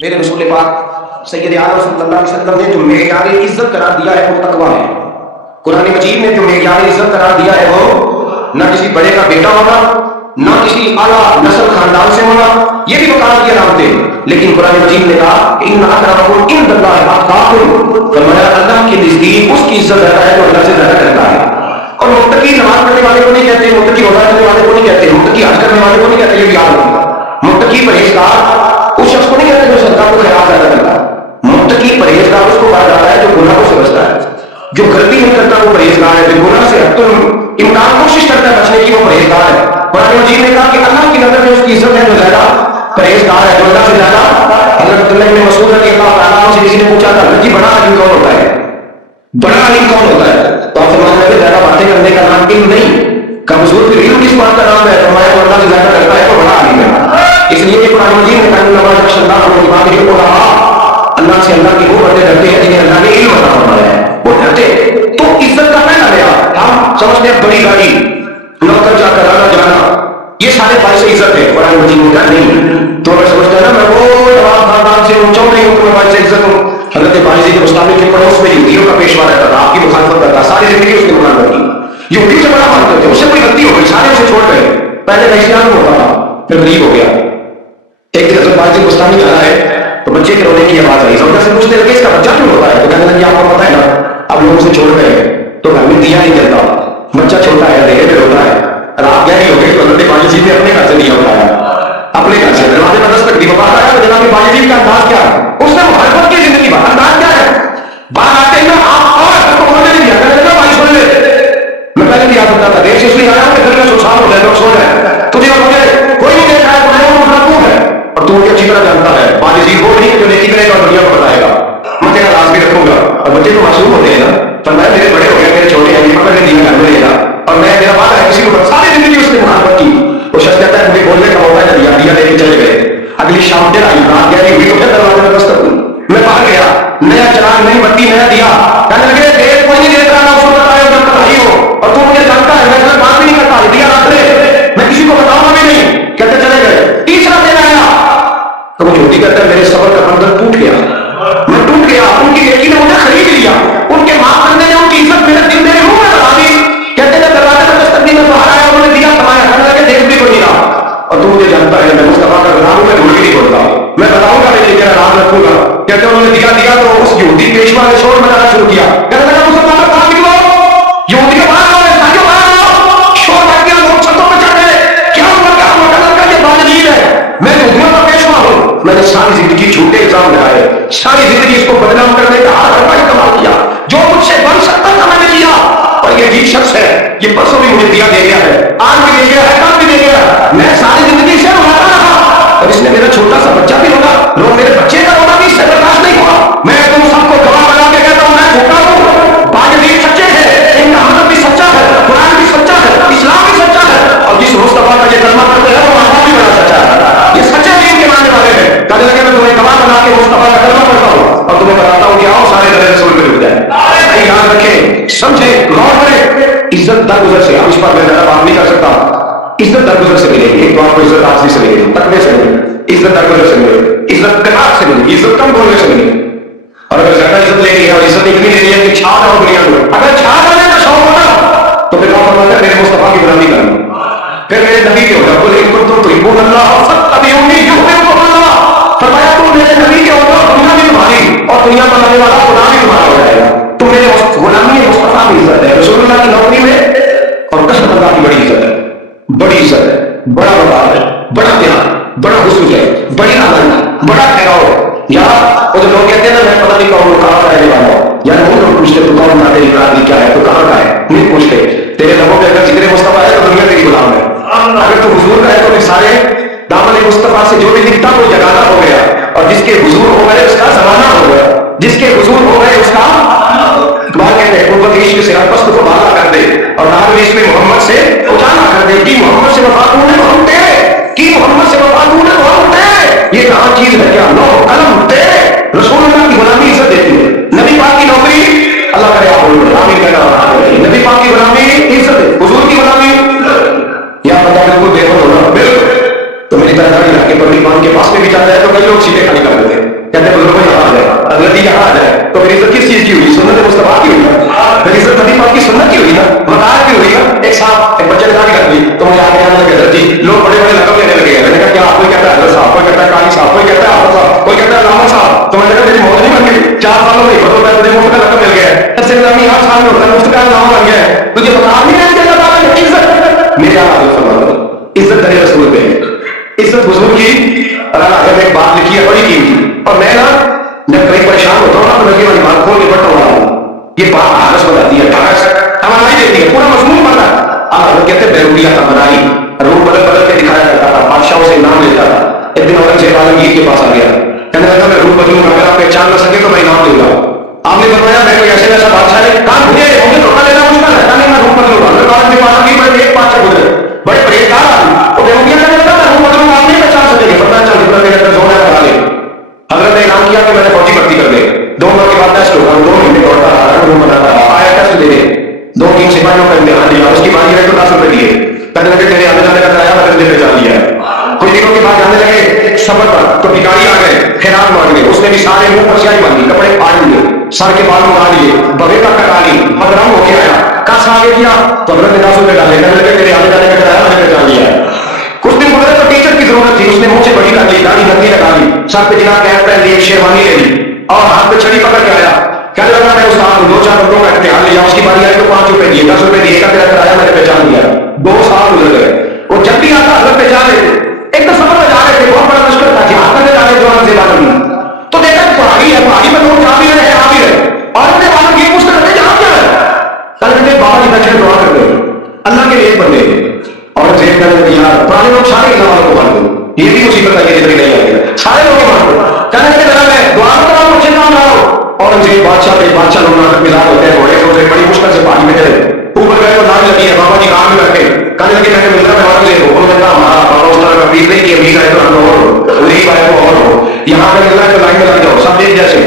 میرے رسول پاک سید عالم صلی اللہ علیہ وسلم نے جو معیار عزت قرار دیا ہے وہ تقویٰ ہے. قرآن مجید نے جو معیار عزت قرار دیا ہے وہ نہ کسی بڑے کا بیٹا ہونا، نہ کسی اعلیٰ نسل خاندان سے ہونا، یہ بھی مقام کی علامتیں. لیکن قرآن مجید نے کہا کہ ان اکرمکم عند اللہ اتقاکم، فرمایا اللہ کے نزدیک اس کی عزت زیادہ ہے جو اللہ سے زیادہ کرتا ہے. اور متقی نماز پڑھنے والے کو نہیں کہتے، متقی روزہ رکھنے والے کو نہیں کہتے، متقی حج کرنے والے کو نہیں کہتے، یہ بھی یاد رکھنا. متقی پرہیزگار اس شخص کو نہیں کہتے جو صدقہ کو خیرات زیادہ کرتا ہے. متقی پرہیزگار اس کو کہا جاتا ہے جو گناہ کو سمجھتا ہے، جو غلطی نہیں کرتا وہ پرہیزگار ہے، جو گناہ سے حد امکان کوشش کرتا ہے بچنے کی وہ پرہیزگار ہے. قرآن مجید نے کہا کہ اللہ کی نظر میں اس کی عزت ہے جو زیادہ پرہیزگار ہے، جو اللہ سے زیادہ. حضرت عبداللہ بن مسعود رضی اللہ تعالیٰ عنہ سے کسی نے پوچھا تھا جی بڑا عالم کون ہوتا ہے، بڑا عالم کون ہوتا ہے؟ تو آپ فرمانے لگے زیادہ باتیں کرنے کا نام علم نہیں، کمزور پھر علم کس بات کا نام ہے؟ فرمایا تو اللہ سے زیادہ کرتا ہے تو بڑا عالم ہے. اس لیے کہ قرآن مجید نے کہا نماز بخش اللہ کو بات یہ کو رہا اللہ سے اللہ کی وہ بندے ڈرتے ہیں جنہیں اللہ نے علم عطا فرمایا ہے وہ ڈرتے. تو عزت کا پہلا لیا ہم سمجھتے ہیں بڑی گاڑی، نوکر جا کر آنا جانا، یہ سارے باعث عزت ہے. قرآن مجید نے کہا نہیں. تو میں سمجھتا ہے نا میں وہ جواب خاندان سے ہوں، چون نہیں ہوں تو میں باعث عزت ہوں. حضرت باجی کے مستقبل کے پڑوس میں یہودیوں کا پیشوا رہتا تھا، آپ کی مخالفت کرتا، ساری زندگی اس نے مخالفت کی. یہودی سے بڑا مانتے تھے، اس سے کوئی غلطی ہو گئی سارے اسے چھوڑ گئے. پہلے نشیان ہوتا تھا پھر غریب ہو گیا. ایک دن حضرت باجی مستانی جا رہا ہے تو بچے کے رونے کی آواز آئی. سمجھا سے پوچھنے لگے اس کا بچہ کیوں ہوتا ہے؟ تو کہنے لگے آپ کو پتا ہے نا اب لوگ اسے چھوڑ گئے تو گھر میں دیا نہیں جلتا، بچہ چھوٹا ہے اندھیرے میں روتا ہے. رات گہری ہو گئی تو حضرت باجی نے اپنے گھر سے دیا اٹھایا، اپنے گھر سے دروازے پر دستک دی. بات آیا تو جناب باجی کا انداز کیا ہے؟ اس نے مخالفت کی زندگی بھر. انداز کیا ہے؟ باہر آتے ہی نا آپ اور کو ہونے نہیں دیا، کہنے لگا بھائی سن لے میں پہلے بھی یاد کرتا تھا دیر سے اس لیے آیا ہوں کہ گھر میں سنسان ہو جائے، لوگ سو جائے، تجھے اور مجھے کوئی نہیں دیکھ رہا ہے، تمہیں وہ تو ہے اور تو اچھی طرح جانتا ہے. باجی وہ نہیں جو نیکی کرے گا اور دنیا کو بتائے گا، میں تیرا راز بھی رکھوں گا. اور بچے تو معصوم ہوتے ہیں نا، فرمایا میرے بڑے ہو گئے میرے چھوٹے ہیں، یہ پکڑ کے دیا گھر میں لے گا اور میں میرا بات ہے کسی کو ساری زندگی اس نے مخالفت کی. وہ شخص کہتا ہے مجھے بولنے کا موقع نہ دیا، دیا لے کے چلے گئے. اگلی شام پھر آئی، رات گہری ہوئی تو پھر دروازے میں دستک ہوئی. میں باہر گیا، نیا چراغ نئی بتی نیا دیا، کہنے لگے دیر کوئی نہیں دیکھ رہا نا اس کو بتایا جب تک آئی ہو اور تو مجھے جانتا ہے میں گھر بات بھی نہیں کرتا، دیا رات لے میں کسی کو بتاؤں گا بھی نہیں. کہتے چلے گئے. تیسرا دن آیا تو وہ جھوٹی کرتا ہے میرے صبر کا بندھن ٹوٹ گیا، میں ٹوٹ گیا. ان کی بیٹی نے مجھے خرید لیا، ان کے ماں بندے نے ان کی عزت میرے دل میرے منہ میں لگا دی. کہتے ہیں دروازے پر دستک دی، میں باہر آیا انہوں نے دیا کمایا، کہنے لگے دیکھ بھی کوئی نہیں رہا اور تو مجھے جانتا ہے میں مصطفیٰ کا غلام ہوں، میں جھوٹ بھی نہیں بولتا، میں بتاؤں گا لیکن تیرا راز رکھوں گا. کہتے انہوں نے دیا تو اس یہودی پیشوا نے شور بنانا شروع کیا. کہنے لگا مصطفیٰ کا باہر نکلو، یہودی کے باہر آؤ، ساکیوں باہر آؤ. شور بن گیا، لوگ چھتوں پہ چڑھ گئے. کیا ہوا کیا ہوا؟ کہنے لگا یہ باجید ہے، میں یہودیوں کا پیشوا ہوں، میں نے ساری زندگی جھوٹے الزام لگائے، ساری زندگی اس کو بدنام کرنے کا ہر ہر استعمال کیا، جو مجھ سے بن سکتا تھا میں نے کیا. اور یہ عجیب شخص ہے، یہ پرسوں بھی مجھے دیا دے گیا ہے، آج بھی دے گیا ہے، کل بھی دے گیا ہے. میں ساری زندگی سے روتا رہا اور اس نے میرا چھوٹا سا بچہ بھی رونا، لوگ میرے بچے کا رونا بھی اس سے برداشت نہیں ہوا. میں تم سب کو گواہ بنا کے کہتا ہوں میں جھوٹا ہوں. باجی سچے ہیں، ان کا مذہب بھی سچا ہے، قرآن بھی سچا ہے، اسلام بھی سچا ہے اور جس مصطفیٰ کا یہ کلمہ پڑھتے ہیں وہ اللہ بھی بڑا سچا ہے. یہ سچے دین کے ماننے والے ہیں. کہنے لگے میں تمہیں گواہ بنا کے مصطفیٰ کا کلمہ پڑھتا ہوں اور تمہیں بتاتا ہوں کہ آؤ سارے درے رسول پہ رک جائے. یاد رکھیں، سمجھیں، غور کریں. عزت درگزر سے، اب اس پر میں زیادہ بات نہیں کر سکتا، عزت درگزر سے ملے گی. ایک تو آپ کو عزت آجزی سے ملے گی، تقوی سے ملے گی، عزت درگزر سے ملے گی، عزت قناعت سے ملے گی، عزت کم بولنے سے ملے گی. اور اگر زیادہ عزت لینی ہے اور عزت اتنی لینی ہے کہ چھا جاؤ دنیا میں، اگر چھا جانے کا شوق ہونا تو پھر آپ فرماتے ہیں میرے مصطفیٰ کی غلامی کرنا، پھر میرے نبی کے ہوگا. بولے ان تم تحبون اللہ فاتبعونی یحببکم اللہ. فرمایا تم میرے نبی کے ہوگا دنیا بھی تمہاری اور دنیا بنانے والا خدا بھی تمہارا ہو جائے گا. تم میرے غلامی مصطفیٰ کی عزت ہے، رسول اللہ کی نوکری میں اور کشف اللہ کی بڑی عزت ہے، بڑی عزت ہے، بڑا وقار ہے، بڑا پیار، بڑا حسن ہے، بڑی آنند، بڑا ٹھہراؤ. یا وہ جو لوگ کہتے ہیں نا میں پتہ نہیں کون کہاں کا رہنے والا ہوں، یا وہ لوگ پوچھتے تو کون کا تیری برادری کیا ہے، تو کہاں کا ہے، نہیں پوچھتے. تیرے لبوں پہ اگر ذکر مصطفیٰ ہے تو دنیا تیری غلام ہے. اگر تو حضور کا ہے تو پھر سارے دامن مصطفیٰ سے جو بھی دکھتا وہ جگانا ہو گیا اور جس کے حضور ہو گئے اس کا زمانہ ہو گیا، جس کے حضور ہو گئے اس کا اقبال کہتے ہیں قربت عشق سے ہر پست کو بالا کر دے اور نام عشق میں محمد سے اجالا کر دے. کی محمد سے وفاتون ہے تو ہم تیرے، کی محمد سے وفاتون ہے تو ہم تیرے. یہ کہاں چیز ہے کیا؟ لو قلم تیرے. رسول اللہ کی غلامی عزت دیتی ہے، نبی پاک کی نوکری اللہ کرے آپ بول رہے آمین کہنا، نبی پاک کی غلامی عزت ہے، حضور کی غلامی یا بتا بالکل بے خود ہونا بالکل. تو میری طرح داڑھی رکھ کے پبلک مان کے پاس میں بھی جاتا ہے تو کئی لوگ سیدھے کھڑے کر دیتے ہیں. کہتے ہیں بزرگوں یہاں آ جائے، حضرت یہاں آ جائے، تو پھر عزت کس چیز کی ہوئی؟ سنت مصطفیٰ کی ہوئی نا، پھر عزت نبی پاک کی سنت کی ہوئی نا، وقار کی ہوئی نا. ایک صاحب ایک بچے نے کہا کہ رکھ لی تو مجھے آگے آنے لگے حضرت جی لوگ بڑے بڑے لقب لینے لگے ہیں. میں نے کہا کیا؟ کوئی کہتا ہے حضرت صاحب، کوئی کہتا ہے قاری صاحب، کوئی کہتا ہے حافظ صاحب، کوئی کہتا ہے علامہ صاحب. تو میں نے کہا میری موت نہیں بن گئی 4 سالوں میں بدل میں تجھے مفت کا لقب مل گیا ہے، ایسے نامی 8 سال میں ہوتا ہے مفت کا علامہ بن گیا ہے، تجھے وقار نہیں ہے کہ اللہ تعالیٰ نے عزت میرے آقا فرماتے ہیں عزت درے رسول پہ ہے. عزت حضور کی اگر ایک بات لکھی ہے بڑی قیمتی، اور میں نا جب کہیں پریشان ہوتا ہوں نا تو میں یہ والی بات کھول کے پڑھتا ہوں. یہ بات حارس بتاتی ہے، حارس ہماری دیتی ہے، پورا مضمون پڑھتا ہے. آپ کہتے ہیں بیروٹیا تھا بنائی، روح بدل بدل کے دکھایا کرتا تھا، بادشاہوں سے انعام لیتا تھا. ایک دن اورنگزیب عالمگیر کے پاس آ گیا، کہنے لگا میں روح بدلوں گا، اگر آپ پہچان نہ سکے تو میں انعام دوں گا. آپ نے فرمایا میں کوئی ایسے ایسا بادشاہ ہے کہاں بھولے ہوں گے دھوکہ لینا مشکل ہے، کہنے میں روح بدلوں گا. میں بعد میں بات کی بڑے ایک بادشاہ گزرے بڑے پرہیزگار آدمی، وہ بیروٹیا کہنے لگا میں روح بدلوں گا، آپ نہیں پہچان سکیں گے. فرمایا چل جتنا میرے اندر زور ہے کرا لے. حضرت نے اعلان کیا کہ میں نے فوجی بھرتی کر دے. 2 ماہ کے بعد ٹیسٹ ہوگا، 2 مہینے دوڑتا رہا، روم بناتا رہا، آیا ٹیسٹ دے دے. 2-3 سپاہیوں کا امتحان دیا، اس کی باری آئی تو 10 روپے دیے. کہنے لگے تیرے آنے جانے کا کرایہ میں نے پہچان لیا ہے. کچھ دنوں کے بعد جانے لگے سفر پر تو بھکاری آ گئے خیرات مانگنے. اس نے بھی سارے منہ پر سیاہی باندھی، کپڑے پاڑ لیے، سر کے بال اڑا لیے، بغیر کا کٹا لی، بدرم ہو کے آیا. کس آگے کیا تو حضرت نے 10 روپے ڈالے. کہنے لگے تیرے آنے جانے کا کرایہ میں نے پہچان لیا ہے. کچھ دن گزرے تو ٹیچر کی ضرورت تھی، اس نے منہ سے بڑی کر لی، داڑھی گندی لگا لی، سر پہ جناب کیپ پہن لی، شیروانی لے لی اور ہاتھ پہ چھڑی پکڑ کے آیا. کہنے لگا میں استاد ہوں، 2-4 بندوں کا امتحان لیا، اس کی باری آئی تو 5 روپے دیے، 10 روپے دیے گا تیرا کرایہ میں نے پہچان لیا. 2 سال گزر گئے. وہ جب بھی آتا حضرت پہچان لیتے. ایک تو سفر میں جا رہے تھے، بہت بڑا مشکل تھا، جہاد کرنے جا رہے جو سے نہیں تو دیکھا پہاڑی ہے، پہاڑی میں لوگ جا بھی رہے ہیں آ بھی رہے. اور اپنے والوں کی پوچھ کرتے جہاں کیا ہے؟ کل کے بابا جی بیٹھے دعا کرتے اللہ کے لیے بندے. اور جیب کرنے لگے یار پرانے لوگ سارے اللہ والوں کو مان دو، یہ بھی مصیبت ہے، یہ نہیں آئی ہے، سارے لوگ مان دو. کہنے لگے ذرا میں دعا کرا مجھے کام لاؤ. اور جیب بادشاہ لوگ نہ مزاج ہوتے ہیں، گھوڑے سوچے بڑی مشکل سے پہاڑی میں چلے. اوپر گئے تو لائن لگی ہے، بابا جی کام میں بیٹھے. کہنے لگے میں نے ملنا میں اور لے انہوں نے کہا ہمارا بابا اس طرح کا پلیز نہیں کہ امیر ہے تو ہم اور غریب آئے تو اور ہو، یہاں پہ ملنا ہے تو لائن میں لگ جاؤ سب ایک جیسے.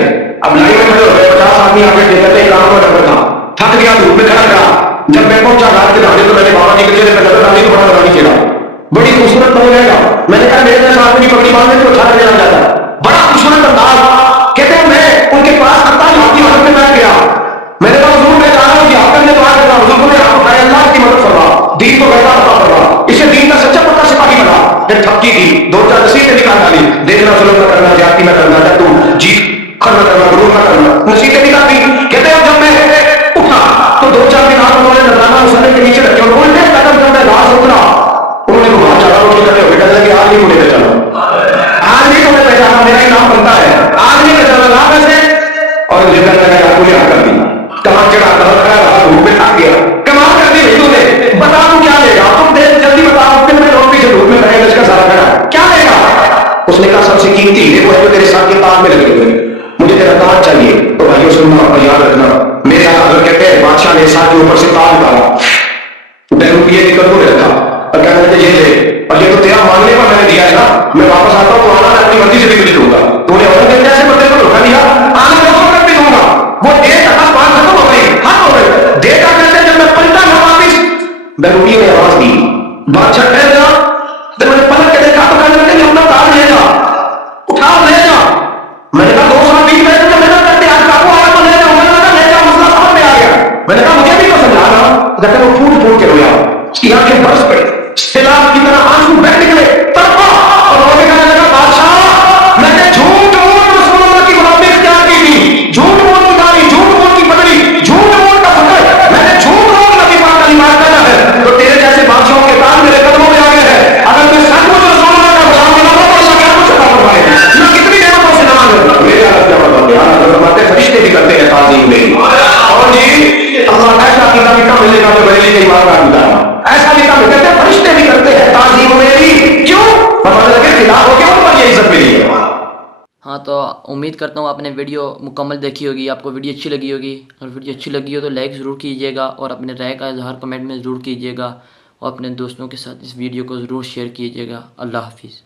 اب لائن میں کھڑے ہو گئے، 50 آدمی آگے دیکھتے ہیں کام میں نمبر تھا. تھک گیا دھوپ میں کھڑا رہا. جب میں پہنچا رات کے دھاڑے تو میں نے بابا جی کے چہرے پہ نظر ڈالی تو بڑا لگا چہرہ، بڑی خوبصورت بن گیا. میں نے کہا میرے جیسا آدمی پگڑی باندھنے تو اچھا لگنے لگ جاتا ہے، بڑا خوبصورت انداز. کہتے ہیں میں ان کے پاس حتیٰ جاتی حالت میں بیٹھ گیا. میں نے کہا حضور میں چاہ رہا ہوں کہ آپ نے دعا کرنا، حضور نے آپ اٹھائے اللہ کی مدد فرما، دین کو کیسا عطا فرما، اسے دین کا سچا پکا سپاہی بنا. پھر تھپکی دی، 2-4 نصیحتیں نکال ڈالی، دیکھنا ظلم نہ کرنا، زیادتی نہ کرنا، جب تو جیت کھڑا کرنا، غرور نہ کرنا، نصیحتیں نکال دی. کہتے ہیں جب میں اٹھا تو 2-4 دن آپ انہوں نے نظرانہ مسئلے کے نیچے رکھے اور الٹے قدم کرتے راز اترا. انہوں نے وہاں چلا روٹی کرتے ہوئے کہنے لگے آج نہیں مجھے پہچانا، آج نہیں تمہیں پہچانا، میرا انعام بنتا ہے، آج نہیں پہچانا لا کیسے. اور یہ کہنے لگا آپ کو یہاں کر دی، کہاں چڑھا کہاں کھڑا رہا، دھوپ میں تھک گیا. کمال کر دی بھائی تو نے بتا دوں کیا لے گا، تم دیر جلدی بتاؤ. پھر میں لوگ پیچھے دھوپ میں کھڑے لشکر سارا کھڑا کیا لے گا. اس نے کہا سب سے قیمتی ہیرے وہ ہے جو تیرے ساتھ کے تاج میں لگے ہوئے، مجھے تیرا تاج چاہیے. تو بھائیو سننا اور یاد رکھنا، میرے حضرت کہتے ہیں بادشاہ نے ساتھ کے اوپر سے تاج ڈالا، بیروٹیے کی کدو میں رکھا اور کہنے لگے یہ لے، اور یہ تو تیرا مانگنے پر میں نے دیا ہے نا، میں واپس آتا ہوں تو آنا میں اپنی مرضی سے بھی مجھے دوں گا. تو نے اور جیسے بندے کو دھوکا دیا، آنے کو بھی دوں گا. وہ دیر تک بات ختم ہو گئی، ہاتھ ہو گئے. دیکھا کہتے جب میں پلٹا نہ واپس، بیروٹیے نے آواز دی بادشاہ ٹھہر جا. جب میں نے پلٹ کے دیکھا تو کہنے لگے اپنا تاج لے جا، اٹھا لے جا. میں نے کہا 2 سال بیچ میں تو محنت کرتے آج کابو آیا تو لے جا. میں نے کہا لے جا، مسئلہ سامنے آ گیا. میں نے کہا مجھے بھی تو سمجھا رہا. کہتے وہ پھول پھول کے رویا، اس کی آنکھیں برس پڑی، سیلاب کی طرح آنسو بہہ نکلے، تڑپا اور رو کے کہنے لگا بادشاہ میں نے جھوٹ بول رسول اللہ کی غلامی اختیار کی تھی، جھوٹ بول کی داڑھی، جھوٹ بول کی پگڑی، جھوٹ بول کا فخر، میں نے جھوٹ بول نبی پاک کا نماز کرنا ہے. تو تیرے جیسے بادشاہوں کے تاج میرے قدموں میں آ گئے ہیں. اگر میں سچ مچ رسول اللہ کا غلام بنا تو اللہ کیا کچھ عطا فرمائے گا. میں کتنی نعمتوں سے نوازا. میرے حالت کیا فرماتے فرشتے بھی کرتے ہیں تعظیم میں. اور جی اللہ ایسا عقیدہ بھی کم ملے گا جو بریلی کے ایمان کا عقیدہ ہے، ایسا بھی کم کہتے ہیں فرشتے بھی کرتے ہیں تعظیم میری. کیوں؟ فرمانے لگے خلاف ہو کے ان پر یہ عزت ملی ہے. ہاں تو امید کرتا ہوں آپ نے ویڈیو مکمل دیکھی ہوگی، آپ کو ویڈیو اچھی لگی ہوگی. اور ویڈیو اچھی لگی ہو تو لائک ضرور کیجیے گا اور اپنے رائے کا اظہار کمنٹ میں ضرور کیجیے گا اور اپنے دوستوں کے ساتھ اس ویڈیو کو ضرور شیئر کیجیے گا. اللہ حافظ.